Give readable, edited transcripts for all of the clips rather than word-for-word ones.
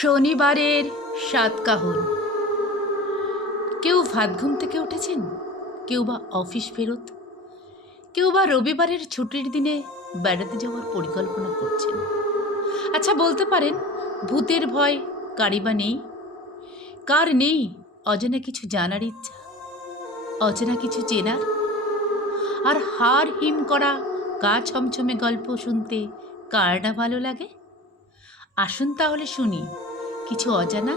শনিবারের সাতকাহন। কেউ ভাত ঘুম থেকে উঠেছেন, কেউ বা অফিস ফেরত, কেউ বা রবিবারের ছুটির দিনে বেড়াতে যাওয়ার পরিকল্পনা করছেন। আচ্ছা, বলতে পারেন ভূতের ভয় কারি বা নেই? কার নেই অজানা কিছু জানার ইচ্ছা, অজানা কিছু চেনার? আর হাড় হিম করা গা ছমছমে গল্প শুনতে কার না ভালো লাগে? আসুন তাহলে শুনি কিছু অজানা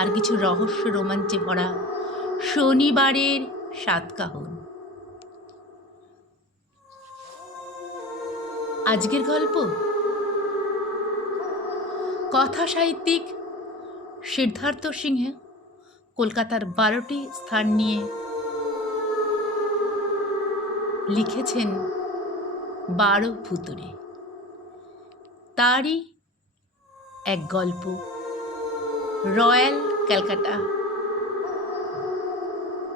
আর কিছু রহস্য রোমাঞ্চে ভরা শনিবারের সাতকাহন। আজকের গল্প কথা সাহিত্যিক সিদ্ধার্থ সিংহ কলকাতার 12টি স্থান নিয়ে লিখেছেন 12 ভুতুড়ে। তারই এক গল্প, রয়্যাল ক্যালকাটা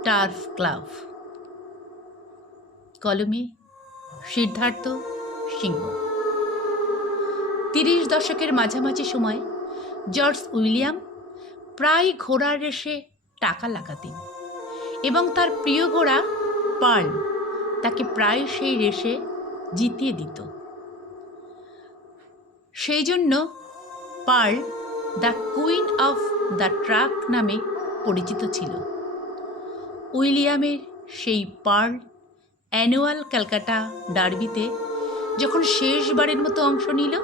টার্ফ ক্লাব। কলমে সিদ্ধার্থ সিংহ। 30 দশকের মাঝামাঝি সময় জর্জ উইলিয়াম প্রায় ঘোড়ার রেসে টাকা লাগাতেন এবং তার প্রিয় ঘোড়া পার্ল তাকে প্রায় সেই রেসে জিতিয়ে দিত। সেই জন্য Pearl the Queen of the Track নামে পরিচিত ছিল। উইলিয়ামের সেই পার্ল অ্যানুয়াল ক্যালকাটা ডার্বিতে যখন শেষবারের মতো অংশ নিল,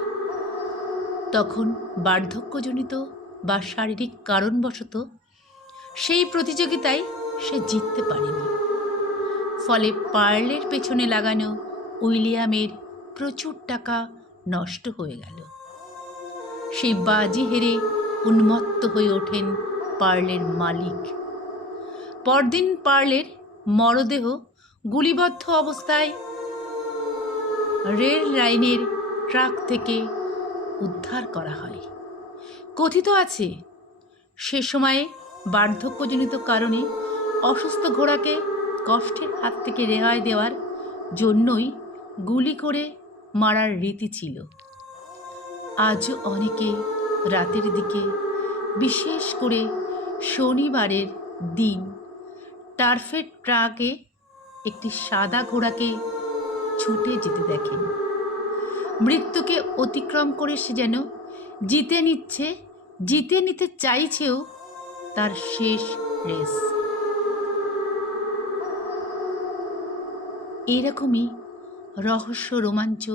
তখন বার্ধক্যজনিত বা শারীরিক কারণবশত সেই প্রতিযোগিতায় সে জিততে পারেনি। ফলে পার্লের পেছনে লাগানো উইলিয়ামের প্রচুর টাকা নষ্ট হয়ে গেল। সেই বাজি হেরে উন্মত্ত হয়ে ওঠেন পার্লের মালিক। পরদিন পার্লের মরদেহ গুলিবদ্ধ অবস্থায় রেল লাইনের ট্রাক থেকে উদ্ধার করা হয়। কথিত আছে, সে সময়ে বার্ধক্যজনিত কারণে অসুস্থ ঘোড়াকে কষ্টের হাত থেকে রেহাই দেওয়ার জন্যই গুলি করে মারার রীতি ছিল। আজও অনেকে রাতের দিকে, বিশেষ করে শনিবারের দিন, টার্ফের ট্রাকে একটি সাদা ঘোড়াকে ছুটে যেতে দেখেন। মৃত্যুকে অতিক্রম করে সে যেন জিতে নিতে চাইছেও তার শেষ রেস। এরকমই রহস্য রোমাঞ্চ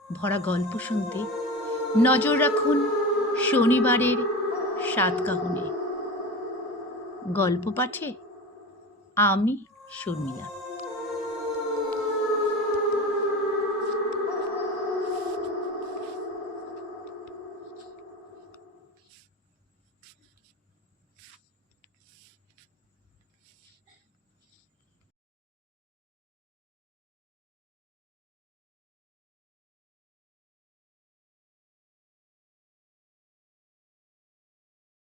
ভরা গল্প শুনতে নজর রাখুন শনিবারের সাতকাহনে। গল্প পাঠে আমি শর্মিলা।